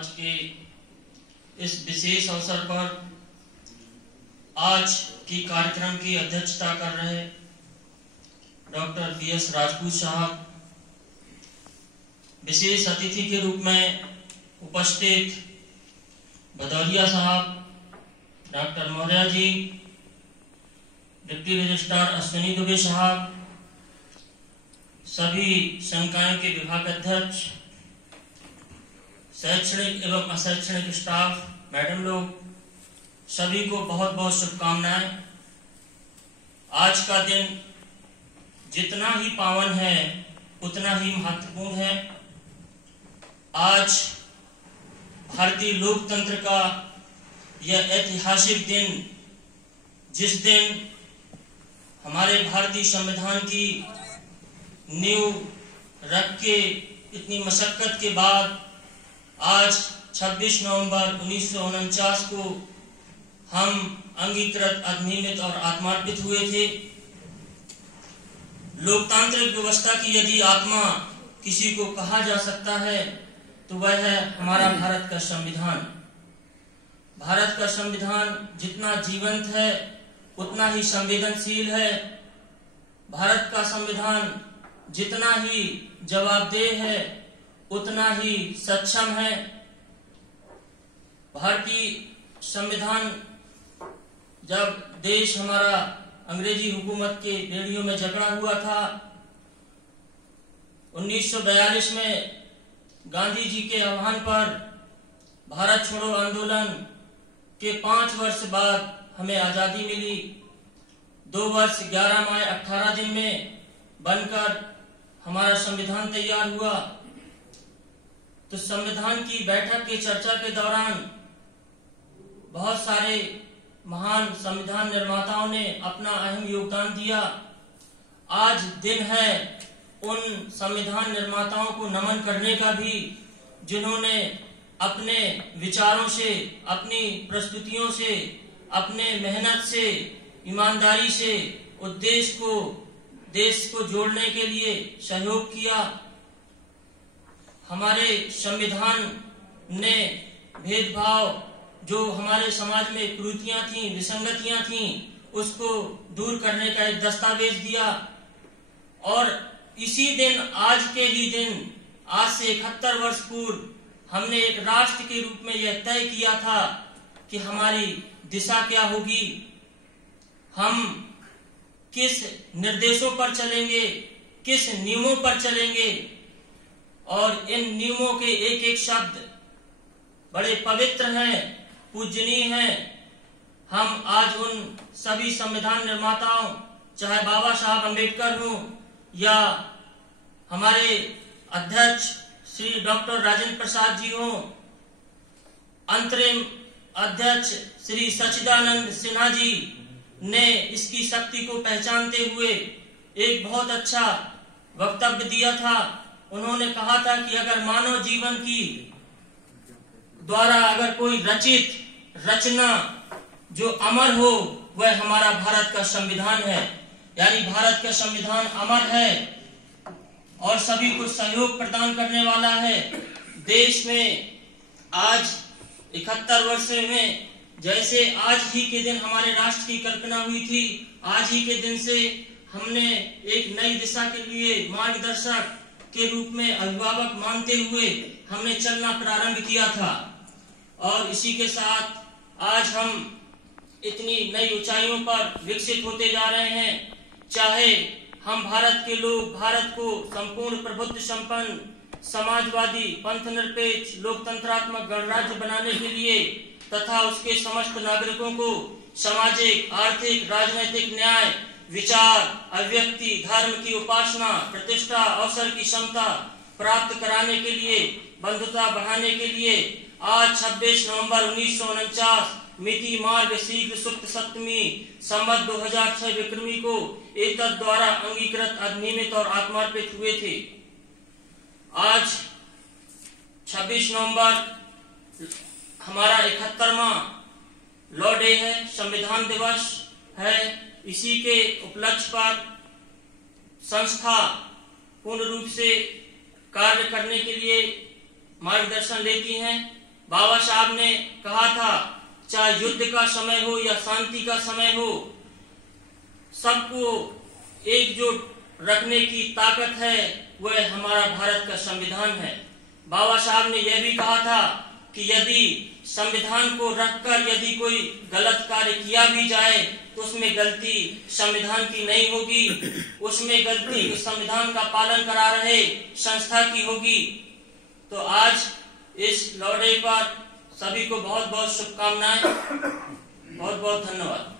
आज के इस विशेष अवसर पर आज की कार्यक्रम की अध्यक्षता कर रहे डॉक्टर वी.एस. राजपूत साहब, विशेष अतिथि के रूप में उपस्थित भदौरिया साहब, doctor Maurya ji, deputy registrar Ashwini Dubey साहब, सभी संकायों के विभाग अध्यक्ष, शैक्षणिक एवं अशैक्षणिक स्टाफ, मैडम लोग, सभी को बहुत बहुत शुभकामनाएं। आज का दिन जितना ही पावन है उतना ही महत्वपूर्ण है। आज भारतीय लोकतंत्र का यह ऐतिहासिक दिन, जिस दिन हमारे भारतीय संविधान की नींव रख के इतनी मशक्कत के बाद आज 26 नवंबर 1949 को हम अंगीकृत, अधिनियमित और आत्मार्पित हुए थे। लोकतांत्रिक व्यवस्था की यदि आत्मा किसी को कहा जा सकता है तो वह है हमारा भारत का संविधान। भारत का संविधान जितना जीवंत है उतना ही संवेदनशील है। भारत का संविधान जितना ही जवाबदेह है उतना ही सक्षम है। भारतीय संविधान, जब देश हमारा अंग्रेजी हुकूमत के बेड़ियों में जकड़ा हुआ था, 1942 में गांधी जी के आह्वान पर भारत छोड़ो आंदोलन के 5 वर्ष बाद हमें आजादी मिली। 2 वर्ष 11 माह 18 दिन में बनकर हमारा संविधान तैयार हुआ। तो संविधान की बैठक की चर्चा के दौरान बहुत सारे महान संविधान निर्माताओं ने अपना अहम योगदान दिया। आज दिन है उन संविधान निर्माताओं को नमन करने का भी, जिन्होंने अपने विचारों से, अपनी प्रस्तुतियों से, अपने मेहनत से, ईमानदारी से देश को जोड़ने के लिए सहयोग किया। हमारे संविधान ने भेदभाव, जो हमारे समाज में कुरीतियां थी, विसंगतियां थी, उसको दूर करने का एक दस्तावेज दिया। और इसी दिन, आज के ही दिन, आज से 71 वर्ष पूर्व हमने एक राष्ट्र के रूप में यह तय किया था कि हमारी दिशा क्या होगी, हम किस निर्देशों पर चलेंगे, किस नियमों पर चलेंगे। और इन नियमों के एक एक शब्द बड़े पवित्र हैं, पूजनीय हैं। हम आज उन सभी संविधान निर्माताओं, चाहे बाबा साहब अम्बेडकर हों या हमारे अध्यक्ष श्री डॉक्टर राजेंद्र प्रसाद जी हों, अंतरिम अध्यक्ष श्री सच्चिदानंद सिन्हा जी ने इसकी शक्ति को पहचानते हुए एक बहुत अच्छा वक्तव्य दिया था। उन्होंने कहा था कि अगर मानव जीवन की द्वारा अगर कोई रचित रचना जो अमर हो, वह हमारा भारत का संविधान है। यानी भारत का संविधान अमर है और सभी को सहयोग प्रदान करने वाला है। देश में आज 71 वर्ष में जैसे आज ही के दिन हमारे राष्ट्र की कल्पना हुई थी, आज ही के दिन से हमने एक नई दिशा के लिए मार्गदर्शक के रूप में अभिभावक मानते हुए हमने चलना प्रारंभ किया था। और इसी के साथ आज हम इतनी नई ऊंचाइयों पर विकसित होते जा रहे हैं। चाहे हम भारत के लोग भारत को संपूर्ण प्रभुत्व संपन्न, समाजवादी, पंथ निरपेक्ष, लोकतंत्रात्मक गणराज्य बनाने के लिए तथा उसके समस्त नागरिकों को सामाजिक, आर्थिक, राजनीतिक न्याय, विचार, अभिव्यक्ति, धर्म की उपासना, प्रतिष्ठा, अवसर की क्षमता प्राप्त कराने के लिए, बंधुता बढ़ाने के लिए आज 26 नवंबर 1949 मिति मार्ग शीघ्र सुक्त सप्तमी संवत 2006 विक्रमी को एतद द्वारा अंगीकृत, अधिनियमित और आत्मार्पित हुए थे। आज 26 नवंबर हमारा 71वां लॉ डे है, संविधान दिवस है। इसी के उपलक्ष्य पर संस्था पूर्ण रूप से कार्य करने के लिए मार्गदर्शन लेती हैं। बाबा साहब ने कहा था, चाहे युद्ध का समय हो या शांति का समय हो, सबको एकजुट रखने की ताकत है, वह हमारा भारत का संविधान है। बाबा साहब ने यह भी कहा था कि यदि संविधान को रखकर यदि कोई गलत कार्य किया भी जाए तो उसमें गलती संविधान की नहीं होगी, उसमें गलती संविधान का पालन करा रहे संस्था की होगी। तो आज इस लॉ डे पर सभी को बहुत बहुत शुभकामनाएं, बहुत बहुत धन्यवाद।